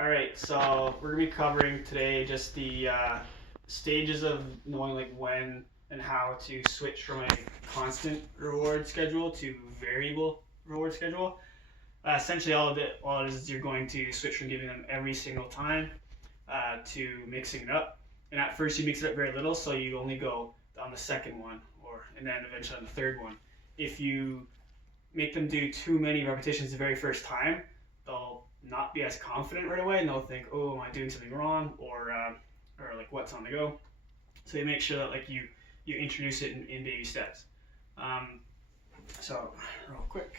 All right, so we're gonna be covering today just the stages of knowing like when and how to switch from a constant reward schedule to variable reward schedule. Essentially, all it is you're going to switch from giving them every single time to mixing it up. And at first, you mix it up very little, so you only go on the second one, and then eventually on the third one. If you make them do too many repetitions the very first time, they'll not be as confident right away, and they'll think, "Oh, am I doing something wrong?" or like, "What's on the go?" So you make sure that like you introduce it in baby steps. Um, so real quick,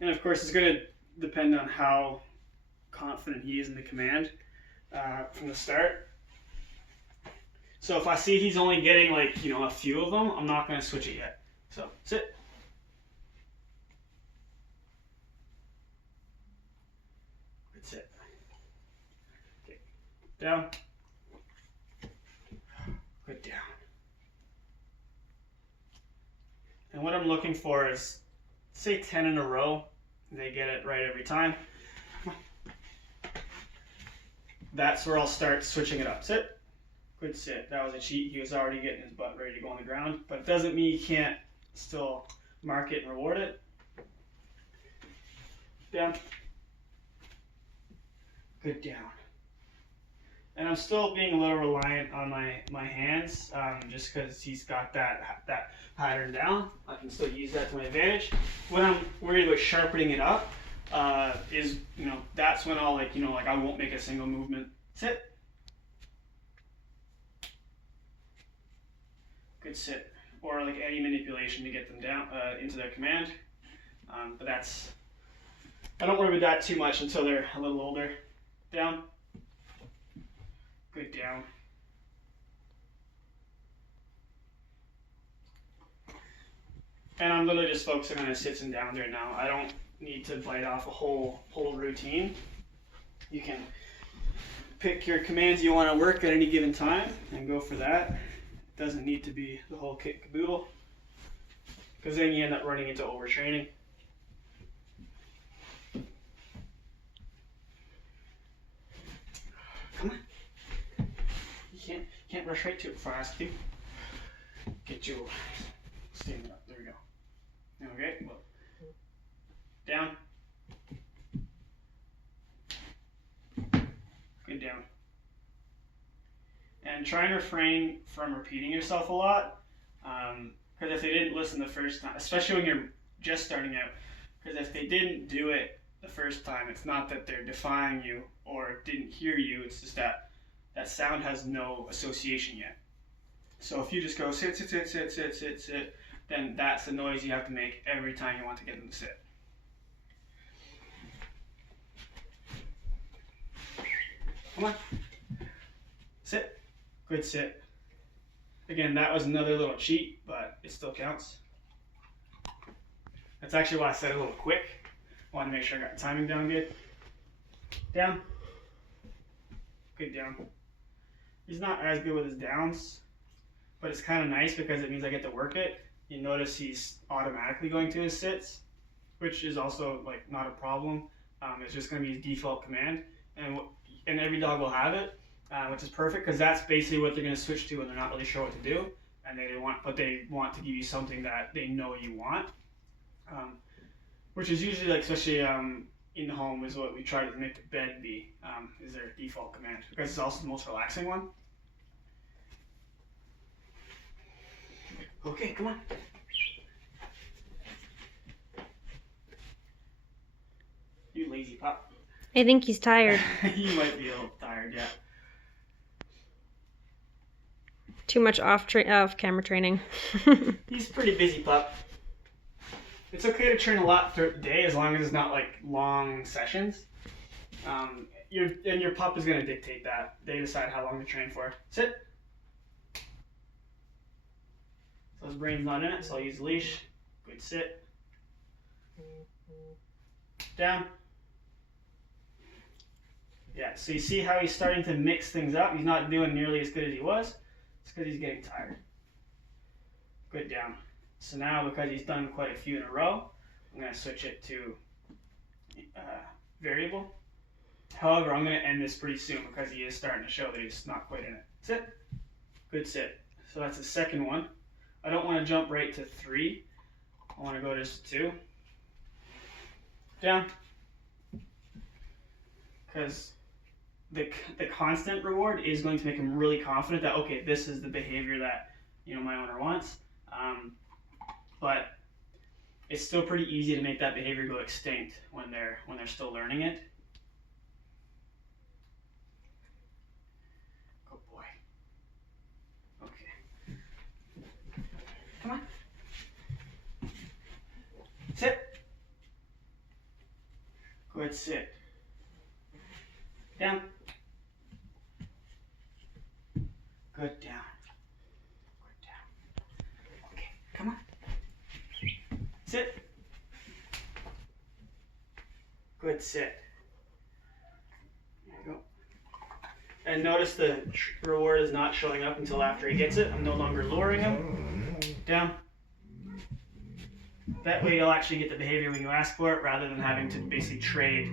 and of course, it's going to depend on how confident he is in the command from the start. So if I see he's only getting like a few of them, I'm not going to switch it yet. So sit. Good sit. Okay. Down. Good down. And what I'm looking for is, say 10 in a row. They get it right every time. That's where I'll start switching it up. Sit. Good sit. That was a cheat. He was already getting his butt ready to go on the ground. But it doesn't mean you can't still mark it and reward it. Down. Good down. And I'm still being a little reliant on my hands, just because he's got that pattern down. I can still use that to my advantage. When I'm worried about sharpening it up, is that's when I'll like I won't make a single movement. Sit. Good sit. Or like any manipulation to get them down into their command. But I don't worry about that too much until they're a little older. Down. Good down. And I'm literally just focusing on his sits and downs right now. I don't need to bite off a whole routine. You can pick your commands you want to work at any given time and go for that. It doesn't need to be the whole kit caboodle, because then you end up running into overtraining. Come on. You can't rush right to it before I ask you. Get you standing up. There we go. Okay, well, down. Good down. And try and refrain from repeating yourself a lot. Because if they didn't listen the first time, especially when you're just starting out, because if they didn't do it the first time, it's not that they're defying you or didn't hear you, it's just that sound has no association yet. So if you just go sit, sit, sit, sit, sit, sit, sit, then that's the noise you have to make every time you want to get them to sit. Come on. Sit. Good sit. Again, that was another little cheat, but it still counts. That's actually why I said it a little quick. I wanted to make sure I got the timing down good. Down. Good down. He's not as good with his downs, but it's kind of nice because it means I get to work it. You notice he's automatically going to his sits, which is also like not a problem. It's just going to be his default command, and every dog will have it, which is perfect because that's basically what they're going to switch to when they're not really sure what to do, and they want to give you something that they know you want, which is usually like especially in the home is what we try to make the bed be, is their default command because it's also the most relaxing one. Okay, come on. You lazy pup. I think he's tired. You might be a little tired, yeah. Too much off-camera training. He's a pretty busy pup. It's okay to train a lot throughout the day as long as it's not like long sessions. Your pup is going to dictate that. They decide how long to train for. Sit. So his brain's not in it, so I'll use the leash. Good sit. Down. Yeah, so you see how he's starting to mix things up? He's not doing nearly as good as he was. It's because he's getting tired. Good down. So now, because he's done quite a few in a row, I'm going to switch it to variable. However, I'm going to end this pretty soon because he is starting to show that he's not quite in it. Sit. Good sit. So that's the second one. I don't want to jump right to 3. I want to go just to 2. Down. Because the constant reward is going to make him really confident that, okay, this is the behavior that, my owner wants. But it's still pretty easy to make that behavior go extinct when they're still learning it. Good boy. Okay. Come on. Sit. Good sit. Down. Good down. Good down. Okay, come on. Sit. Good sit. There you go. And notice the reward is not showing up until after he gets it. I'm no longer luring him. Down. That way you'll actually get the behavior when you ask for it rather than having to basically trade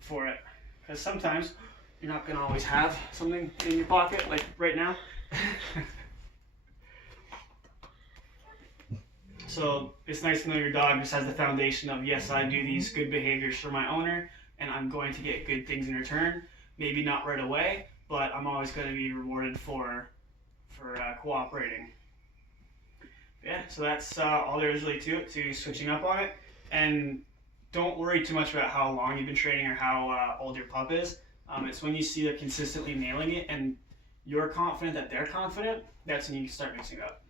for it. Because sometimes you're not going to always have something in your pocket, like right now. So it's nice to know your dog just has the foundation of, yes, I do these good behaviors for my owner, and I'm going to get good things in return. Maybe not right away, but I'm always going to be rewarded for cooperating. Yeah, so that's all there is really to it, to switching up on it. And don't worry too much about how long you've been training or how old your pup is. It's when you see they're consistently nailing it and you're confident that they're confident, that's when you start mixing it up.